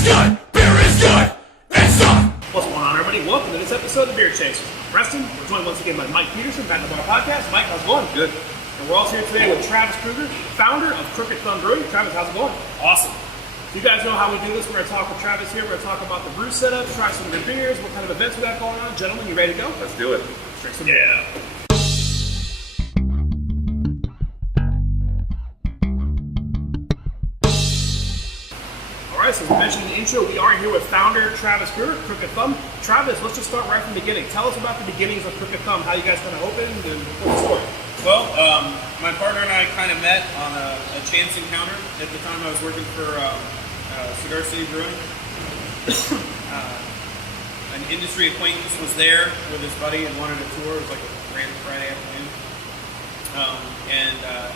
is good. Beer is good. It's not. What's going on, everybody? Welcome to this episode of The Beer Chasers. I'm Preston. We're joined once again by Mike Peterson, back on our podcast. Mike, how's it going? Good. And we're also here today with Travis Krueger, founder of Crooked Thumb Brewery. Travis, how's it going? Awesome. You guys know how we do this. We're going to talk with Travis here. We're going to talk about the brew setup, try some of their beers, what kind of events we got going on. Gentlemen, you ready to go? Let's do it. Drink some beer. Alright, so as we mentioned in the intro, we are here with founder Travis Krueger, Crooked Thumb. Travis, let's just start right from the beginning. Tell us about the beginnings of Crooked Thumb, how you guys kind of opened, and what's the story? Well, my partner and I kind of met on a chance encounter. At the time I was working for Cigar City Brewing. An industry acquaintance was there with his buddy and wanted a tour. It was like a random Friday afternoon.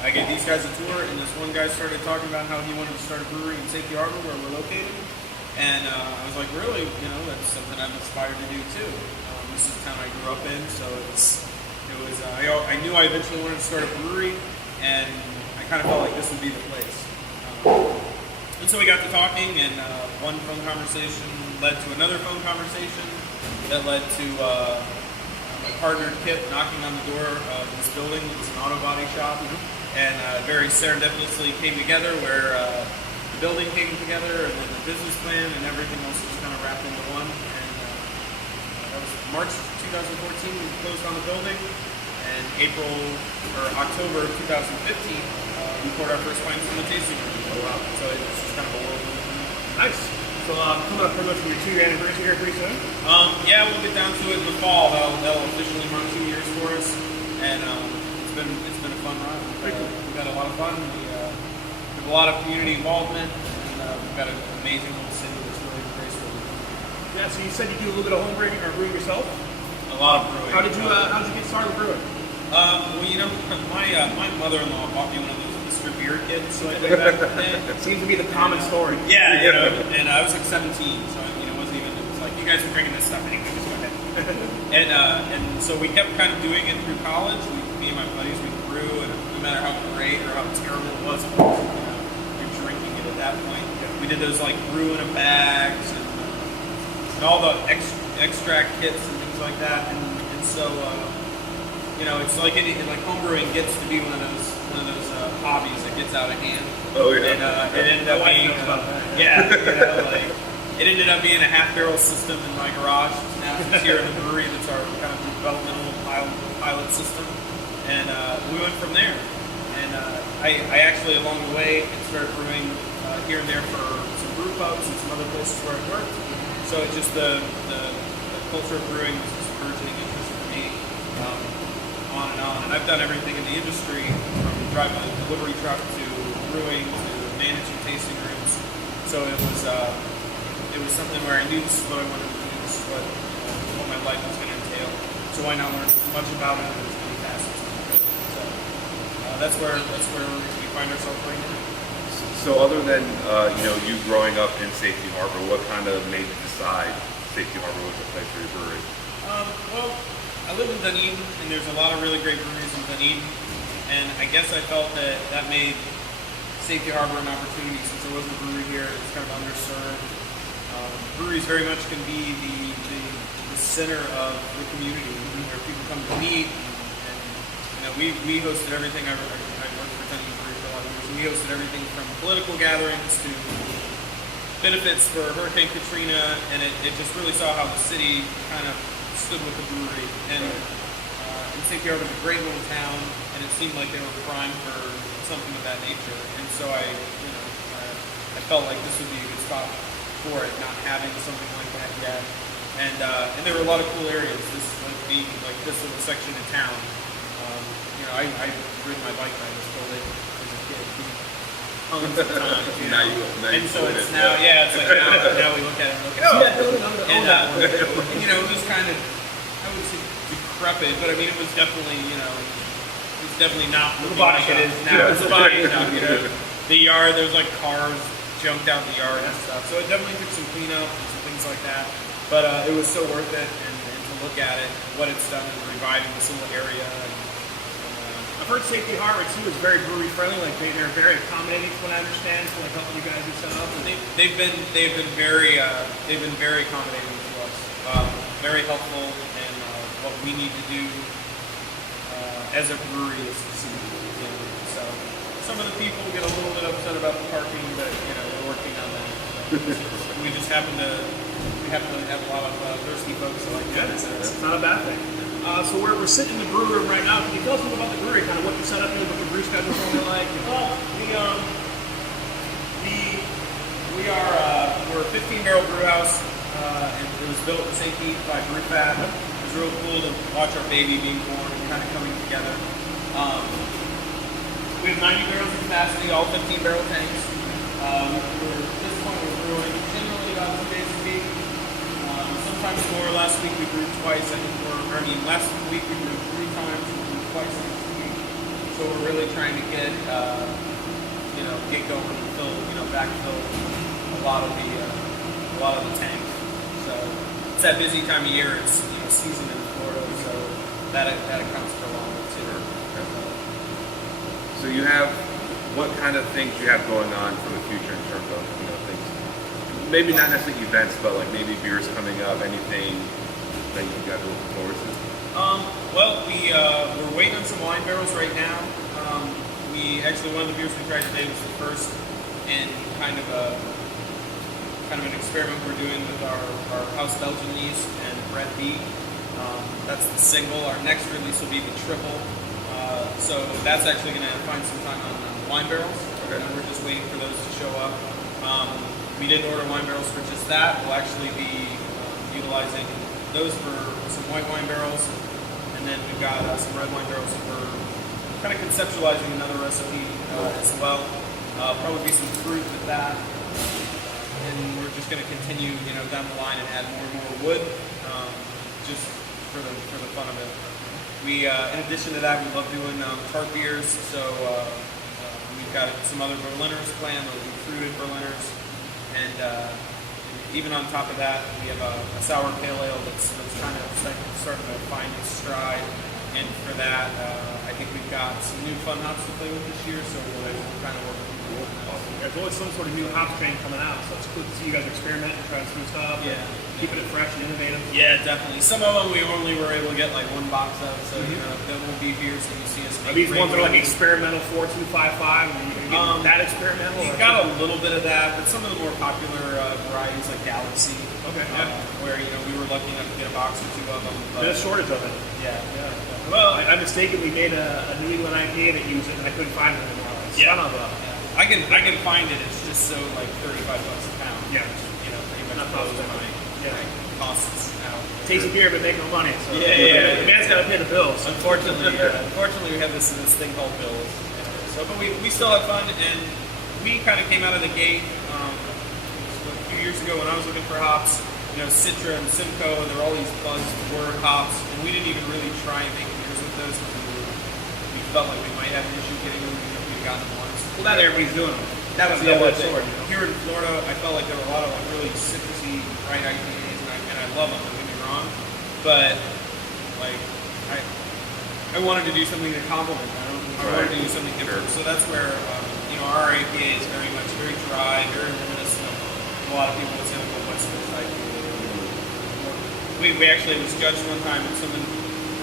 I gave these guys a tour, and this one guy started talking about how he wanted to start a brewery in Safety Harbor where we're located. And I was like, really? You know, that's something I'm inspired to do too. This is the town I grew up in, so I knew I eventually wanted to start a brewery, and I kind of felt like this would be the place. And so we got to talking, and one phone conversation led to another phone conversation that led to my partner Kip knocking on the door of this building. It's an auto body shop, and very serendipitously came together where the building came together, and then the business plan and everything else was kind of wrapped into one. And that was March 2014. We closed on the building, and October 2015, we poured our first wines from the tasting room. Oh wow! So it's just kind of a whirlwind. Nice. So coming up pretty much from your 2-year anniversary here pretty soon? Yeah, we'll get down to it in the fall. They'll officially run 2 years for us, and it's been a fun ride. We've had a lot of fun. We have a lot of community involvement, and we've got an amazing little city that's really graceful. Yeah. So you said you do a little bit of home brewing or brewing yourself? A lot of brewing. How did you get started brewing? Well, you know, my mother-in-law bought me one of those Mr. Beer kits like back then. It seems to be the common story. Yeah, you know, and I was like 17, so you know, it was like, you guys are drinking this stuff anyway, just go ahead. and so we kept kind of doing it through college. Me and my buddies, we brew, and no matter how great or how terrible it was, you know, you're drinking it at that point. We did those like brew in a bags and all the extract kits and things like that, and so you know, it's like homebrewing gets to be one of those hobbies that gets out of hand. Oh yeah. And it ended up being yeah, you know, like it ended up being a half-barrel system in my garage. Now it's here in the brewery. That's our kind of developmental pilot system, and we went from there. And I actually along the way started brewing here and there for some brew pubs and some other places where I worked. So it's just the culture of brewing was just burgeoning interest for me. On and on, and I've done everything in the industry, from driving a delivery truck to brewing to managing tasting rooms. So it was something where I knew this is what I wanted to do. This is what my life was going to entail. So why not learn as much about it as many facets? So that's where we find ourselves right now. So other than you growing up in Safety Harbor, what kind of made you decide Safety Harbor was the place for your brewery? Well, I live in Dunedin, and there's a lot of really great breweries in Dunedin, and I guess I felt that made Safety Harbor an opportunity since there wasn't a brewery here. It's kind of underserved. Breweries very much can be the center of the community, where people come to meet, and you know, we hosted everything. I worked for Dunedin Brewery for a lot of years, and we hosted everything from political gatherings to benefits for Hurricane Katrina, and it just really saw how the city kind of stood with the brewery, and Safety Harbor is a great little town, and it seemed like they were primed for something of that nature, and so I felt like this would be a good spot for it, not having something like that yet, and there were a lot of cool areas. This being like this little section of town. You know, I've ridden my bike ride this whole day as a kid. Tons of times, you know. And so it's now, it's like now we look at it and look at it. And you know, it was kind of, I wouldn't say decrepit, but I mean, it was definitely, you know, it was definitely not like it is now. It's a body shop, you know. The yard, there was like cars junked out in the yard and stuff. So it definitely took some cleanup and some things like that. But it was so worth it, and to look at it, what it's done in reviving this little area. I've heard Safety Harbor too is very brewery friendly. Like they're very accommodating, from what I understand, for like helping you guys do stuff. And very accommodating to us, very helpful in what we need to do as a brewery is succeed. You know? So some of the people get a little bit upset about the parking, but we're working on that. So we just happen to have a lot of thirsty folks that like that. It's not a bad thing. So we're sitting in the brew room right now. Can you tell us a little about the brewery, kind of what your setup is, what your brew schedule is going like? Well, we're a 15-barrel brew house, and it was built in St. Pete by Brewfab. It was real cool to watch our baby being born and kind of coming together. We have 90 barrels of capacity, all 15-barrel tanks. We're at this point we're brewing generally about 2 days a week. Sometimes more. Last week we brewed twice. Last week we brewed 3 times. We brewed twice next week. So we're really trying to get going and backfill a lot of the tanks. So it's that busy time of year. It's season in Florida, so that accounts for a lot of it too. So you have, what kind of things you have going on for the future in terms of things? Maybe not necessarily events, but like maybe beers coming up. Anything that you guys are looking forward to? We're waiting on some wine barrels right now. One of the beers we tried today was the first in kind of an experiment we're doing with our house Belgian yeast and red beet. That's the single. Our next release will be the triple. So that's actually going to find some time on wine barrels. Okay. And we're just waiting for those to show up. We didn't order wine barrels for just that. We'll actually be utilizing those for some white wine barrels, and then we've got some red wine barrels that we're kind of conceptualizing another recipe as well. Probably be some fruit with that, and we're just going to continue, down the line and add more and more wood, just for the fun of it. We, in addition to that, we love doing tart beers. So we've got some other Berliners planned. Those will be fruited Berliners, and even on top of that, we have a sour pale ale that's kind of starting to find its stride. And for that, I think we've got some new fun hops to play with this year, so we'll kind of work with people. Awesome. There's always some sort of new hop strain coming out, so it's cool to see you guys experiment and try some new stuff. Yeah. Keeping it fresh and innovative. Yeah, definitely. Some of them we only were able to get like 1 box of, so there won't be beers that you see us make. Are these ones that are like experimental 4255? And you're getting that experimental? We've got a little bit of that, but some of the more popular varieties like Galaxy, where we were lucky enough to get a box or 2 of them. There's a shortage of it. Yeah. Well, I mistakenly made a New England IPA that used it, and I couldn't find it anymore. Son of a. I can find it. It's just so like $35 a pound. Yeah. Pretty much blows my costs out. Tasty beer, but make no money. So Yeah. The man's got to pay the bills. Unfortunately, we have this thing called bills. But we still have fun, and we kind of came out of the gate a few years ago when I was looking for hops. Citra and Simcoe, and there were all these buzzword hops, and we didn't even really try and make beers with those because we felt like we might have an issue getting them. We've gotten them once. Well, not everybody's doing them. That was the the other other thing. sword. Here in Florida, I felt like there were a lot of like really citrusy, bright IPAs, and I love them. Don't get me wrong, but like I wanted to do something to complement them. I wanted to do something different. So that's where our IPA is very dry, very reminiscent of a lot of people would say like a West Coast IPA. We actually was judged one time, and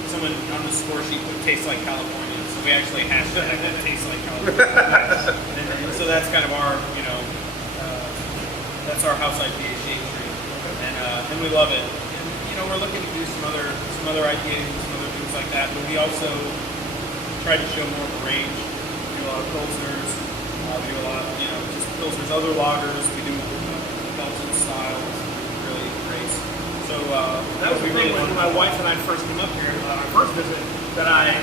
someone on the score sheet put "tastes like California," so we actually hashtag that "tastes like California." and so that's kind of our, that's our house IPA shade tree, and we love it. And we're looking to do some other IPAs and some other things like that, but we also try to show more of a range. We do a lot of pilsners, we do a lot of just pilsners, other lagers. We do Belgian styles, really race. So that was the thing when my wife and I first came up here, our first visit, that I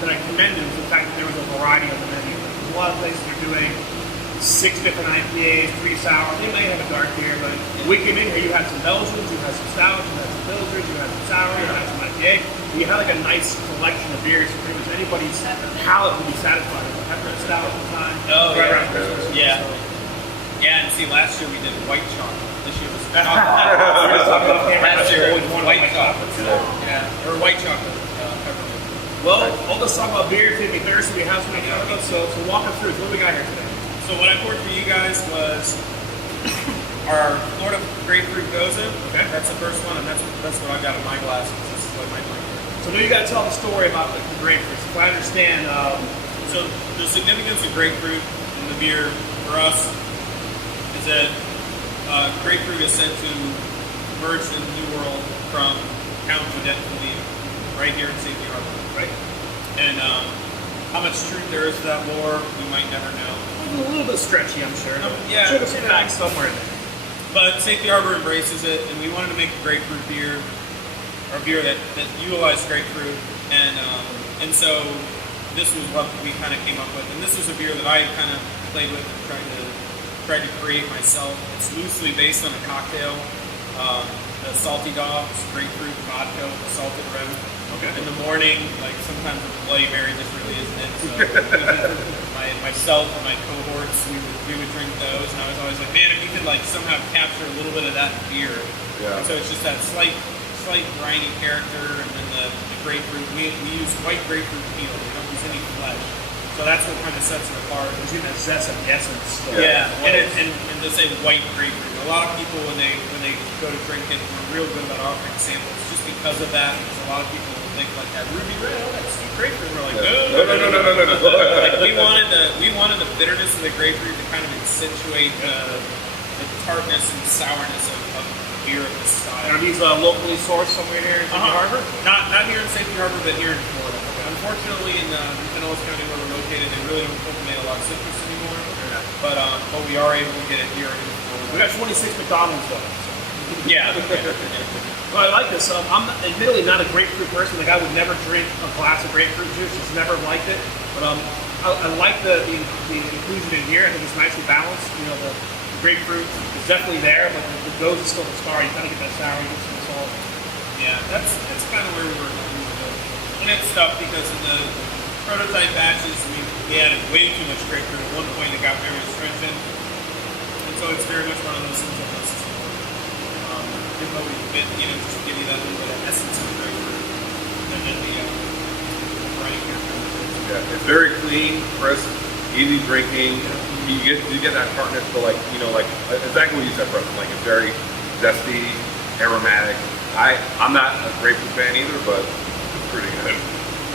commended was the fact that there was a variety on the menu. There's a lot of places that are doing 6 different IPAs, 3 sour. They might have a dark beer, but we came in here, you had some Belgians, you had some stouts, you had some pilsners, you had some sour, you had some IPA. You had like a nice collection of beers. Pretty much anybody's palate would be satisfied with. I've heard stout all the time. Oh, right yeah. around Christmas. Yeah. So. Yeah, and see, last year we did white chocolate. This year was Last year always wanted white chocolate. Yeah, or white chocolate peppermint. Well, all this talk about beer, it's made me thirsty. We have some in front of us, so walk us through. What do we got here today? So what I poured for you guys was our Florida grapefruit goza. Okay. That's the first one, and that's what I've got in my glass. This is what my drink. So now you got to tell the story about the grapefruits. If I understand, So the significance of grapefruit in the beer for us is that grapefruit is said to emerge in the New World from Count Odette Toledo, right here in Safety Harbor. right? And how much truth there is to that lore, we might never know. A little bit stretchy, I'm sure. Yeah. Should have seen facts somewhere in there. But Safety Harbor embraces it, and we wanted to make a grapefruit beer, or a beer that utilized grapefruit, and so this was what we kind of came up with. And this was a beer that I kind of played with and tried to create myself. It's loosely based on a cocktail, the Salty Dogs, grapefruit vodka with a salted rim. Okay. In the morning, like sometimes with a Bloody Mary, this really isn't it. So myself and my cohorts, we would drink those, and I was always like, man, if you could like somehow capture a little bit of that in beer. Yeah. And so it's just that slight briny character, and then the grapefruit. We use white grapefruit peel. We don't use any flesh. So that's what kind of sets it apart. There's even a zest and the essence. Yeah, and to say white grapefruit. A lot of people when they go to drink it, are real good about offering samples just because of that. Because a lot of people will think like that ruby red, oh, that's sweet grapefruit. We're like, no. Like we wanted the bitterness of the grapefruit to kind of accentuate the tartness and sourness of beer of this Are style. these locally sourced somewhere here in Safety Harbor? Not here in Safety Harbor, but here in Florida. Unfortunately, in Pinellas County where we're located, they really don't cultivate a lot of citrus anymore. But we are able to get it here in We Florida. got 26 McDonald's though. Yeah. Well, I like this. I'm admittedly not a grapefruit person. Like I would never drink a glass of grapefruit juice. Just never liked it. But I like the inclusion in here. I think it's nicely balanced. You know, the grapefruit is definitely there, but the goes is still the star. You kind of get that sour, you get some salt. Yeah, that's kind of where we were going with it. And it's tough because in the prototype batches, we added way too much grapefruit. At one point, it got very astringent. And so it's very much one of those things that lets us just to give you that little bit of essence of the grapefruit. And then the briny character. Yeah, it's very clean, crisp, easy drinking. You get that tartness, but like exactly what you said, Preston. Like it's very zesty, aromatic. I'm not a grapefruit fan either, but it's pretty good.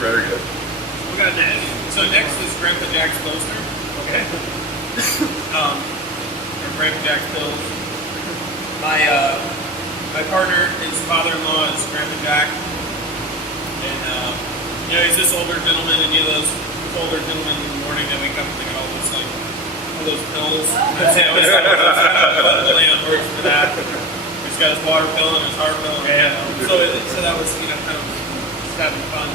Very good. We got next. So next is Grandpa Jack's Pilsner. Okay. Or Grandpa Jack's Pills. My partner, his father-in-law is Grandpa Jack, and he's this older gentleman, and those older gentlemen in the morning that wake up and they got all those pills. That's it. I always thought it was kind of fun to lay on words for that. He's got his water pill and his heart pill. And, so that was kind of just having fun.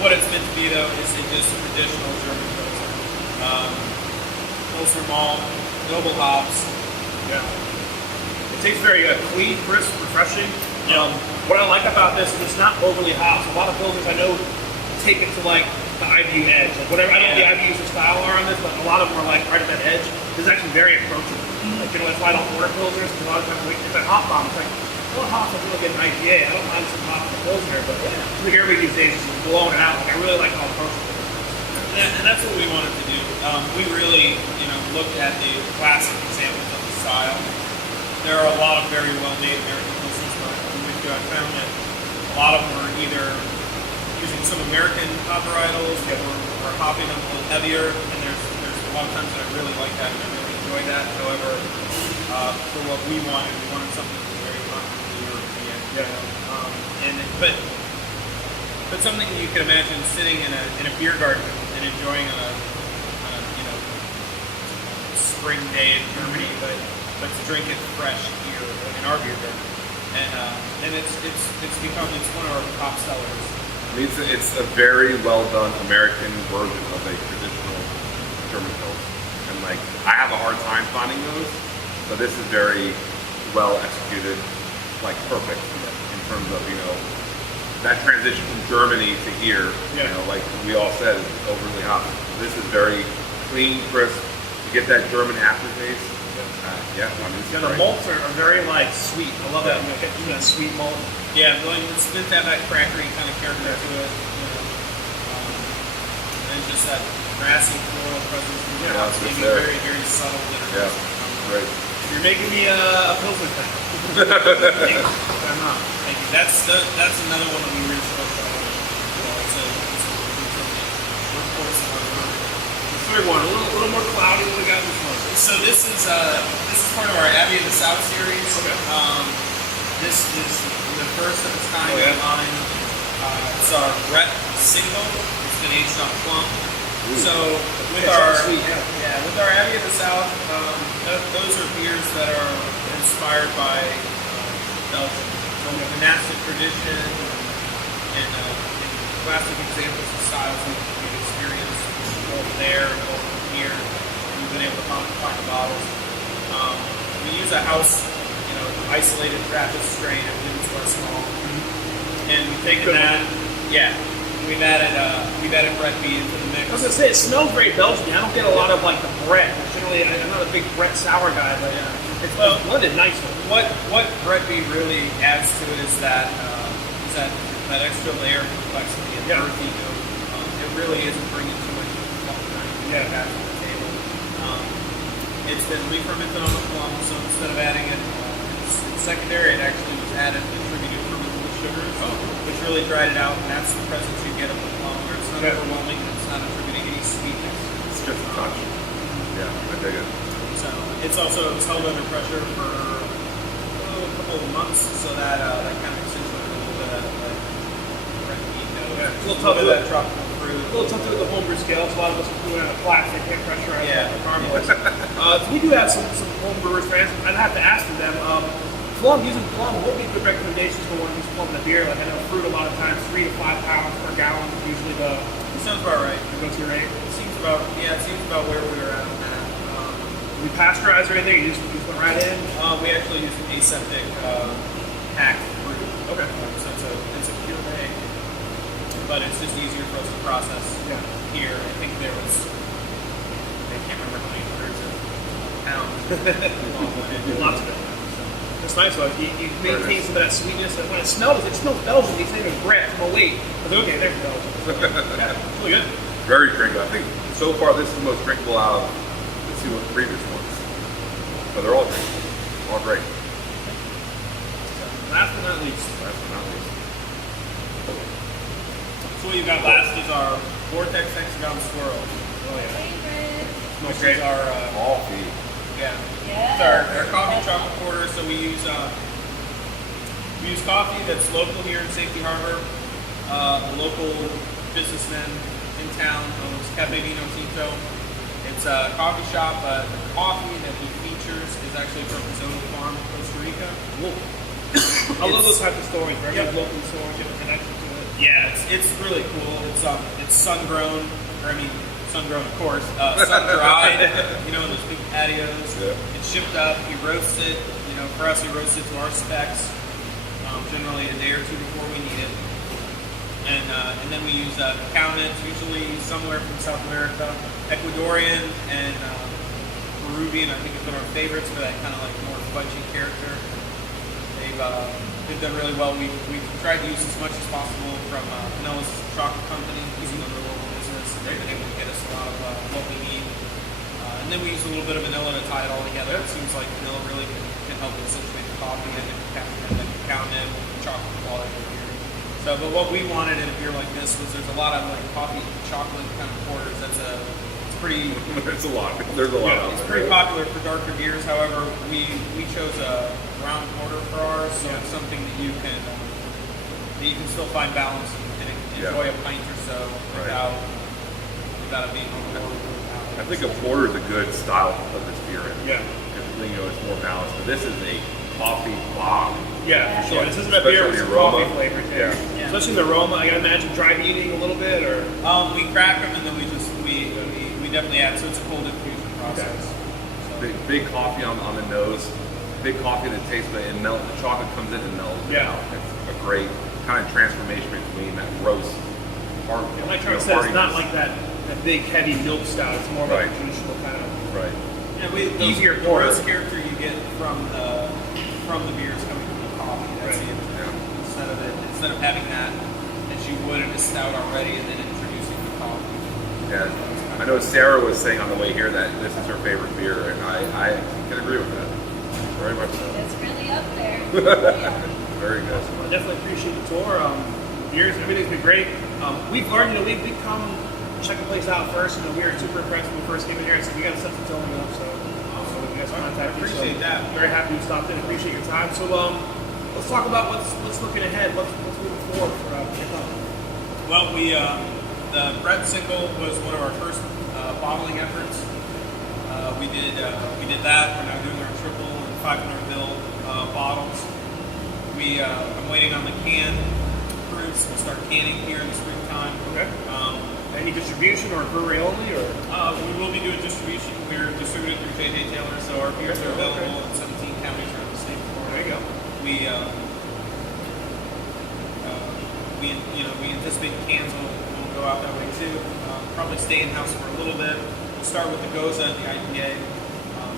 What it's meant to be though is just a traditional German Pilsner. Pilsner malt, noble hops. Yeah. It tastes very clean, crisp, refreshing. What I like about this is it's not overly hot. So a lot of filters I know take it to like the IBU edge, like whatever. I don't know what the IBUs or style are on this, but a lot of them are like right at that edge. This is actually very approachable. Like that's why I don't order filters because a lot of times it's like hop bomb. It's like hop doesn't look like an IPA. I don't mind some hop in the filter, but I think everybody these days is just blowing it out. Like I really like how approachable it is. And that's what we wanted to do. We really, looked at the classic examples of the style. There are a lot of very well-made American pilsners that I found that a lot of them are either using some American hop varietals or hopping them a little heavier. And there's a lot of times that I really like that and I really enjoy that. However, for what we wanted something that was very comfortably European. Yeah. But something you can imagine sitting in a beer garden and enjoying on a spring day in Germany, but to drink it fresh here in our beer garden, and it's one of our top sellers. I mean, it's a very well done American version of a traditional German Pilsner, and like I have a hard time finding those, so this is very well executed, like perfect in terms of that transition from Germany to here. Like we all said, it's overly hot. This is very clean, crisp. You get that German aftertaste. The malts are very like sweet. I love that. Even that sweet malt. Yeah, it's meant to have that crackery kind of character to it. And just that grassy floral presence. Maybe very, very subtle bitterness. Yeah, right. You're making me a Pilsner fan. Thank you. I'm not. Thank you. That's another one that we really spoke about. It's a workhorse of our brewery. The third one, a little more cloudy than we got this one. So this is part of our Abbey of the South series. Okay. This is the first of its kind Oh, yeah. in line. It's our Brett single. It's been aged on plum. So with It's our so sweet, yeah. with our Abbey of the South, those are beers that are inspired by Belgium. So monastic tradition and classic examples of styles we've experienced both there and both here. We've been able to find the bottles. We use a house, isolated Travis strain of Windsor Small, and we've taken that. Yeah, we've added Brett beer into the mix. I was gonna say it smells very Belgian. I don't get a lot of like the Brett. Generally, I'm not a big Brett sour guy, but it's blended nicely. What Brett beer really adds to it is that extra layer of complexity and earthy note. It really isn't bringing too much back to the table. It's been re-fermented on the plum, so instead of adding it in secondary, it actually was added attributed fermentable sugars, which really dried it out, and that's the presence you get of the plum, where it's not overwhelming and it's not attributing any sweetness. It's just a touch. Yeah, I dig it. So it's held under pressure for a couple of months, so that kind of accentuated a little bit of that red meat note. Yeah, A little bit of that tropical fruit. A little tough to do with the homebrew scale. So a lot of us are doing it on a plastic, can't pressurize the caramels. Yeah. We do have some home brewers fans. I'd have to ask them. Plum, using plum, what would be good recommendations for one who's plum in a beer? Like I know fruit a lot of times, 3 to 5 pounds per gallon is usually the Sounds about right. go-to rate. It seems about where we were at on that. Do we pasteurize or anything? You just went right in? We actually use an aseptic hacked brew. Okay. So it's a puree, but it's just easier for us to process here. I think I can't remember how many hundreds of pounds. Lots of it. It's nice though. You maintain some of that sweetness. And when it smells Belgian. You say it's Brett from 08. I was like, okay, there's Belgian. Yeah, it's really good. Very drinkable. I think so far this is the most drinkable out of the 2 previous ones. But they're all drinkable. All great. Last but not least. So what you got last is our Vortex Hexagon Swirl. Oh yeah. Which is our Coffee. It's our coffee chocolate porter. So we use coffee that's local here in Safety Harbor. A local businessman in town owns Cafe Vino Tinto. It's a coffee shop, but the coffee that he features is actually from his own farm in Costa Rica. I love those types of stories. Where every local store get a connection to it. Yeah, it's really cool. It's sun grown, of course. Sun dried, those big patios. Yeah. It's shipped up. He roasts it. For us, he roasts it to our specs. Generally a day or 2 before we need it. And then we use cacao nibs, usually somewhere from South America, Ecuadorian and Peruvian. I think have been our favorites for that kind of like more fudgy character. They've done really well. We've tried to use as much as possible from Pinellas Chocolate Company, using the local business, and they've been able to get us a lot of what we need. And then we use a little bit of vanilla to tie it all together. It seems like vanilla really can help accentuate the coffee and the cacao nib, chocolate quality of the beer. So, but what we wanted in a beer like this was there's a lot of like coffee chocolate kind of porters. It's pretty. There's a lot. There's a lot. It's pretty popular for darker beers. However, we chose a round porter for ours, so it's something that you can still find balance and enjoy a pint or so without it being overwhelming. I think a porter is a good style to put this beer in. Yeah. Because it's more balanced. But this is a coffee bomb. Yeah, for sure. Yeah. This isn't a beer with some Especially the coffee aroma. flavors. Yeah. Especially the aroma. I gotta imagine dry heating a little bit, or We crack them and then we definitely add. So it's a cold infusion process. Big coffee on the nose. Big coffee that tastes good and melt. The chocolate comes in and melts. Yeah. It's a great kind of transformation between that roast hard. like Travis said, it's not like that big heavy milk stout. It's more like a traditional kind of Right. Yeah, easier the porter. roast character you get from the beers coming from the coffee. That's Right. it. Yeah. Instead of having that as you would in a stout already and then introducing the coffee. Yeah. I know Sarah was saying on the way here that this is her favorite beer, and I can agree with that. Very good. I definitely appreciate the tour. Beers, everything's been great. We've learned, we've come check the place out first. We were super impressed when we first came in here. So we got a sense of telling up. So we got some contact. Appreciate that. Very happy you stopped in. Appreciate your time. So let's talk about what's looking ahead. What's moving forward for Crooked Thumb. Well, the bread single was one of our first bottling efforts. We did that. We're now doing our triple and 500 ml bottles. I'm waiting on the can proofs. We'll start canning here in the springtime. Okay. Any distribution or brewery only, or? We will be doing distribution. We're distributed through J.J. Taylor, so our beers are available in 17 counties around the state of Florida. There you go. We anticipate cans will go out that way too. Probably stay in house for a little bit. We'll start with the Goza and the IPA.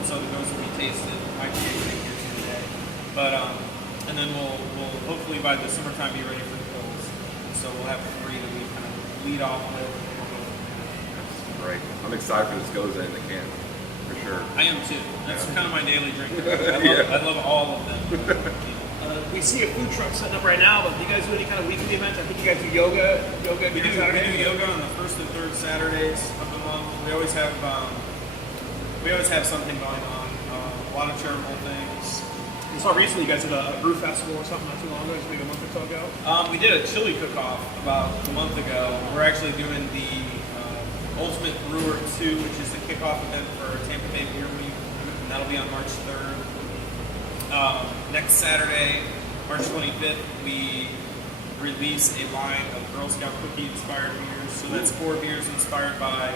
So the Goza we tasted, IPA we here today. But and then we'll hopefully by the summertime be ready for the Goals. So we'll have 3 that we kind of lead off with. Right. I'm excited for this Goza in the can, for sure. I am too. That's kind of my daily drink. I love all of them. We see a food truck setting up right now, but do you guys do any kind of weekly events? I think you guys do yoga. We do yoga on the first and third Saturdays of the month. We always have something going on. A lot of charitable things. I saw recently you guys did a brew festival or something not too long ago, just maybe a month or so ago. We did a chili cook-off about a month ago. We're actually doing the Ultimate Brewer 2, which is the kickoff event for Tampa Bay Beer Week, and that'll be on March 3rd. Next Saturday, March 25th, we release a line of Girl Scout cookie-inspired beers. So that's 4 beers inspired by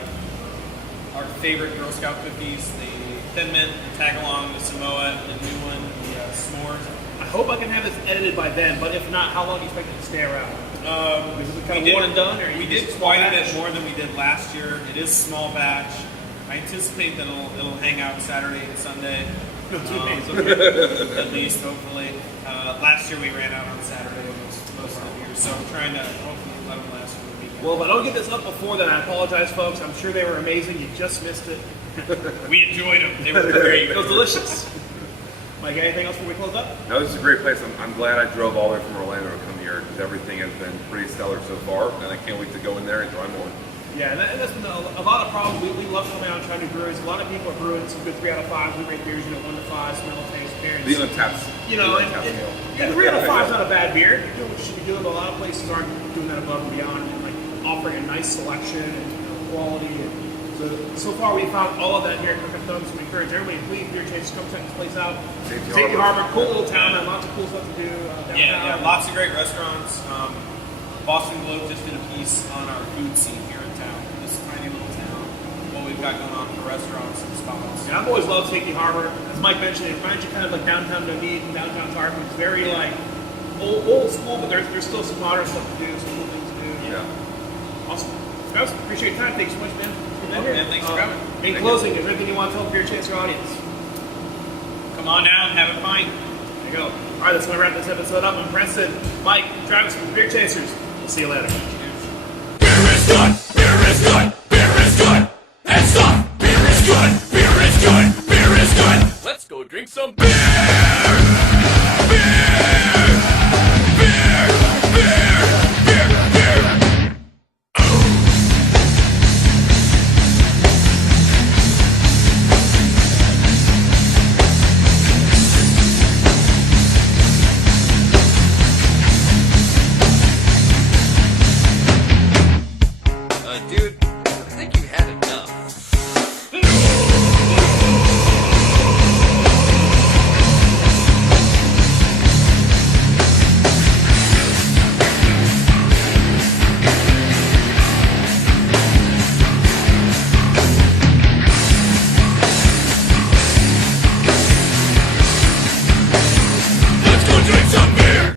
our favorite Girl Scout cookies, the Thin Mint, the Tag-Along, the Samoa, the new one, the S'mores. I hope I can have this edited by then, but if not, how long do you expect it to stay around? Is it kind of one and done? Or We did widen it more than we did last year. It is small batch. I anticipate that it'll hang out Saturday and Sunday. 2 days, At least, hopefully. Last year we ran out on Saturday most of the year, so I'm trying to hopefully let them last for the weekend. Well, if I don't get this up before then, I apologize, folks. I'm sure they were amazing. You just missed it. We enjoyed them. They were great. It was delicious. Mike, anything else before we close up? No, this is a great place. I'm glad I drove all the way from Orlando to come here because everything has been pretty stellar so far, and I can't wait to go in there and try more. Yeah, and that's been a lot of problems. We love coming out and trying new breweries. A lot of people are brewing some good 3 out of 5. We rate beers, 1 to 5, smell, taste, appearance. The Untapped. And 3 out of 5 is not a bad beer. You're doing what you should be doing, but a lot of places aren't doing that above and beyond and like offering a nice selection and quality. And so far we found all of that here at Crooked Thumb. So we encourage everybody, please, BeerChasers, come check this place out. Safety Harbor, cool little town, and lots of cool stuff to do. Yeah, lots of great restaurants. Boston Globe just did a piece on our food scene here in town. This tiny little town, what we've got going on for restaurants and spots. Yeah, I've always loved Safety Harbor. As Mike mentioned, it reminds you kind of like downtown Dunedin, downtown Tarpon. It's very like old school, but there's still some modern stuff to do, some cool things to do. Yeah. Awesome. Guys, appreciate your time. Thanks so much, man. Man, thanks for coming. In closing, is there anything you want to tell the Beer Chaser audience? Come on down, have a pint. There you go. All right, that's going to wrap this episode up. I'm Preston, Mike, Travis from the Beer Chasers. We'll see you later. Beer is good, beer is good, beer is good. And stop. Beer is good, beer is good, beer is good. Let's go drink some beer. Beer.